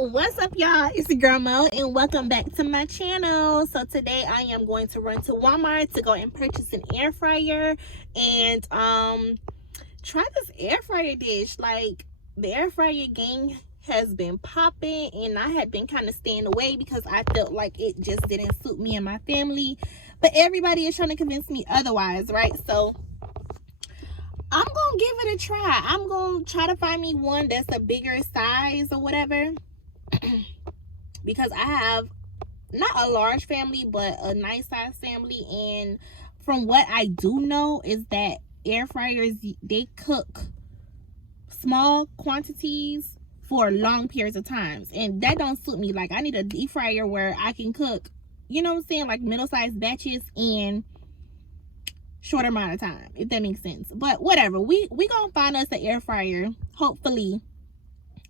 What's up, y'all? It's your girl Mo, and welcome back to my channel. So today I am going to run to Walmart to go and purchase an air fryer and try this air fryer dish. Like, the air fryer game has been popping, and I had been kind of staying away because I felt like it just didn't suit me and my family, but everybody is trying to convince me otherwise, right? So I'm gonna give it a try. I'm gonna try to find me one that's a bigger size or whatever. Because I have not a large family, but a nice size family, and from what I do know is that air fryers, they cook small quantities for long periods of times, and that don't suit me. Like, I need a deep fryer where I can cook, you know what I'm saying, like middle-sized batches in shorter amount of time, if that makes sense. But whatever, we gonna find us an air fryer, hopefully,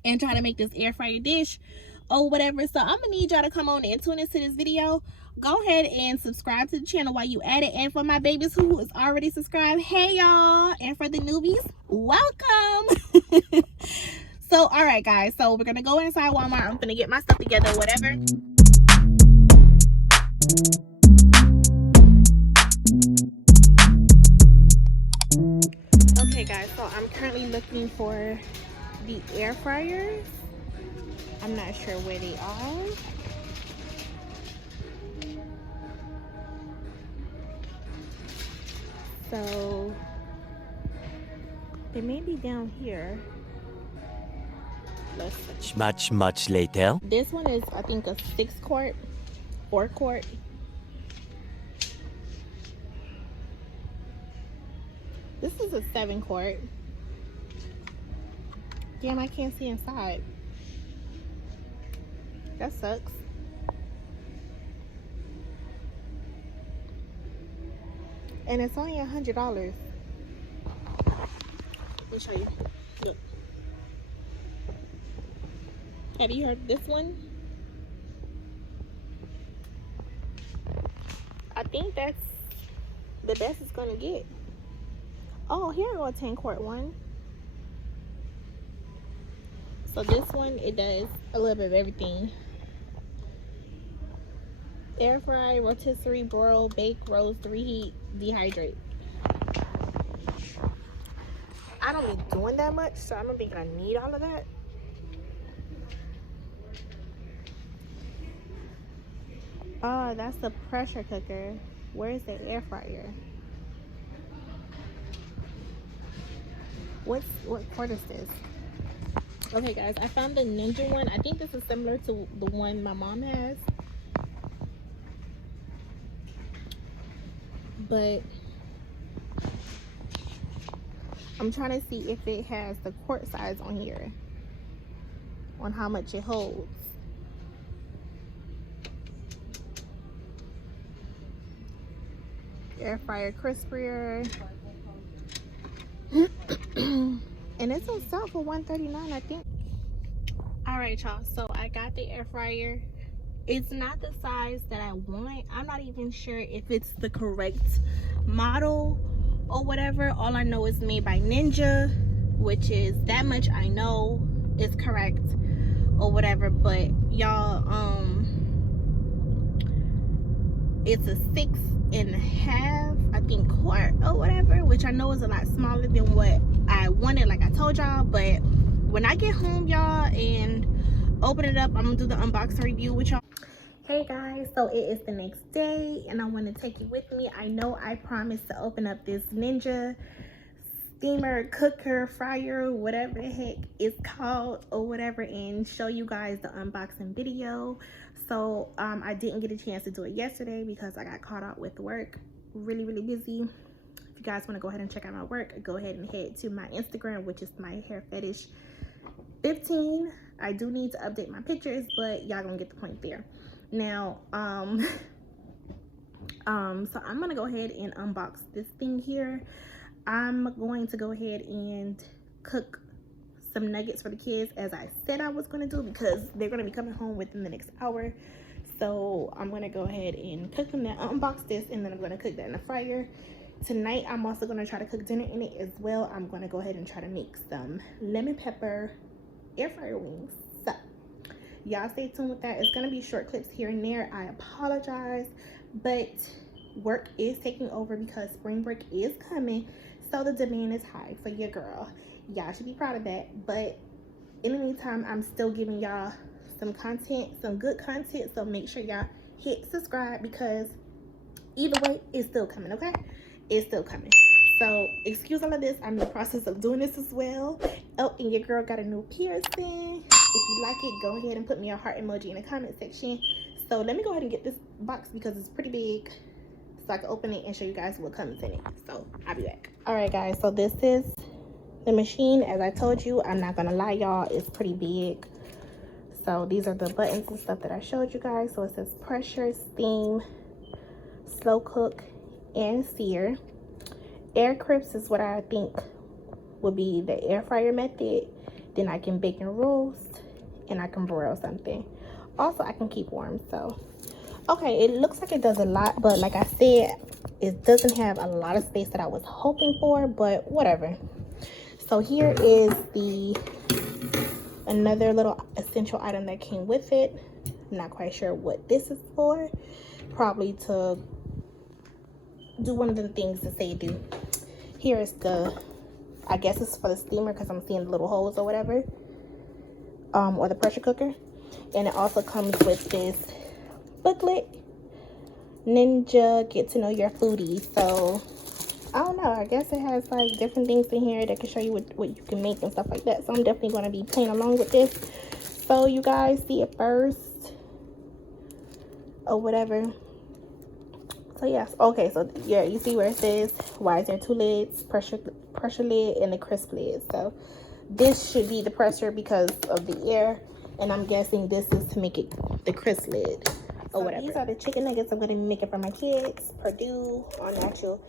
and try to make this air fryer dish or whatever. So I'm gonna need y'all to come on and tune into this video. Go ahead and subscribe to the channel while you at it, and for my babies who is already subscribed, hey y'all, and for the newbies, welcome. So all right guys, so we're gonna go inside Walmart. I'm gonna get my stuff together, whatever. Okay guys, so I'm currently looking for the air fryers. I'm not sure where they are. So they may be down here. Let's see. Much later. This one is, I think, a 6-quart, 4-quart. This is a 7-quart. Damn, I can't see inside. That sucks. And it's only $100. Let me show you. Look. Have you heard this one? I think that's the best it's gonna get. Oh, here go a 10-quart one. So this one, it does a little bit of everything. Air fry, rotisserie, broil, bake, roast, reheat, dehydrate. I don't be doing that much, so I don't think I need all of that. Oh, that's the pressure cooker. Where's the air fryer? What quart is this? Okay guys, I found the Ninja one. I think this is similar to the one my mom has, but I'm trying to see if it has the quart size on here, on how much it holds. Air fryer crisper. And it's on sale for $139, I think. All right y'all, so I got the air fryer. It's not the size that I want. I'm not even sure if it's the correct model or whatever. All I know is made by Ninja, which is that much I know is correct or whatever. But y'all, it's a 6.5, I think, quart or whatever, which I know is a lot smaller than what I wanted, like I told y'all. But when I get home, y'all, and open it up, I'm gonna do the unboxing review with y'all. Hey guys, so it is the next day, and I want to take you with me. I know I promised to open up this Ninja steamer, cooker, fryer, whatever the heck it's called or whatever, and show you guys the unboxing video. So I didn't get a chance to do it yesterday because I got caught out with work. Really busy. If you guys want to go ahead and check out my work, go ahead and head to my Instagram, which is my hair fetish 15. I do need to update my pictures, but y'all gonna get the point there. Now so I'm gonna go ahead and unbox this thing here. I'm going to go ahead and cook some nuggets for the kids, as I said I was going to do, because they're going to be coming home within the next hour. So I'm going to go ahead and cook them, unbox this, and then I'm going to cook that in the fryer. Tonight I'm also going to try to cook dinner in it as well. I'm going to go ahead and try to make some lemon pepper air fryer wings. So y'all stay tuned with that. It's gonna be short clips here and there. I apologize, but work is taking over because spring break is coming, so the demand is high for your girl. Y'all should be proud of that. But in the meantime, I'm still giving y'all some content, some good content, so make sure y'all hit subscribe, because either way, it's still coming. Okay, it's still coming. So excuse all of this, I'm in the process of doing this as well. Oh, and your girl got a new piercing. If you like it, go ahead and put me a heart emoji in the comment section. So let me go ahead and get this box because it's pretty big, so I can open it and show you guys what comes in it. So I'll be back. All right guys, so this is the machine. As I told you, I'm not gonna lie y'all, it's pretty big. So these are the buttons and stuff that I showed you guys. So it says pressure, steam, slow cook, and sear. Air crisp is what I think would be the air fryer method. Then I can bake and roast, and I can broil something. Also, I can keep warm. So okay, it looks like it does a lot, but like I said, it doesn't have a lot of space that I was hoping for, but whatever. So here is another little essential item that came with it. I'm not quite sure what this is for. Probably to do one of the things that they do. Here is I guess it's for the steamer, because I'm seeing the little holes or whatever, or the pressure cooker. And it also comes with this booklet, Ninja Get to Know Your Foodie. So I don't know, I guess it has like different things in here that can show you what you can make and stuff like that. So I'm definitely going to be playing along with this, so you guys see it first or whatever. So yes, okay, so yeah, you see where it says why is there two lids, pressure lid and the crisp lid. So this should be the pressure because of the air, and I'm guessing this is to make it the crisp lid or whatever. These are the chicken nuggets I'm going to be making for my kids, Purdue, all natural.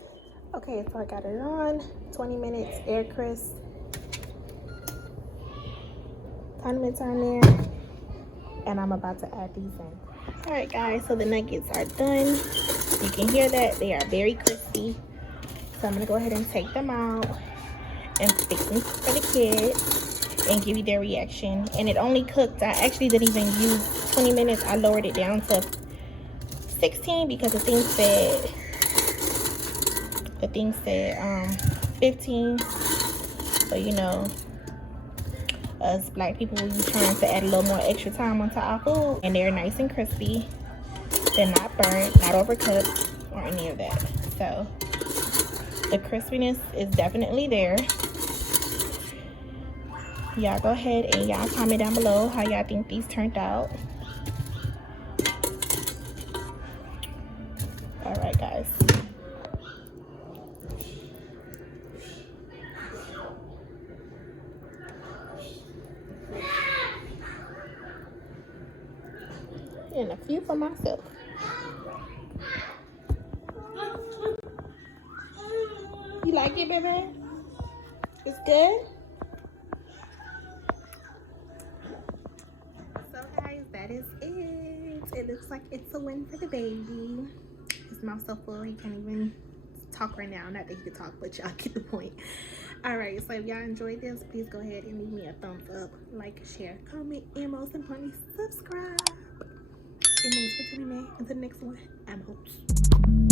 Okay, so I got it on 20 minutes, air crisp, condiments are in there, and I'm about to add these in. All right guys, so the nuggets are done. You can hear that they are very crispy, so I'm gonna go ahead and take them out and fix them for the kids and give you their reaction. And it only cooked, I actually didn't even use 20 minutes. I lowered it down to 16 because the thing said 15. So you know, us black people, we be trying to add a little more extra time onto our food. And they're nice and crispy. They're not burnt, not overcooked, or any of that. So the crispiness is definitely there. Y'all go ahead and y'all comment down below how y'all think these turned out. All right guys. And a few for myself. You like it, baby? It's good? So guys, that is it. It looks like it's a win for the baby. His mouth's so full he can't even talk right now. Not that he can talk, but y'all get the point. Alright, so if y'all enjoyed this, please go ahead and leave me a thumbs up, like, share, comment, and most importantly, subscribe. And thanks for tuning in. Until the next one, I'm out.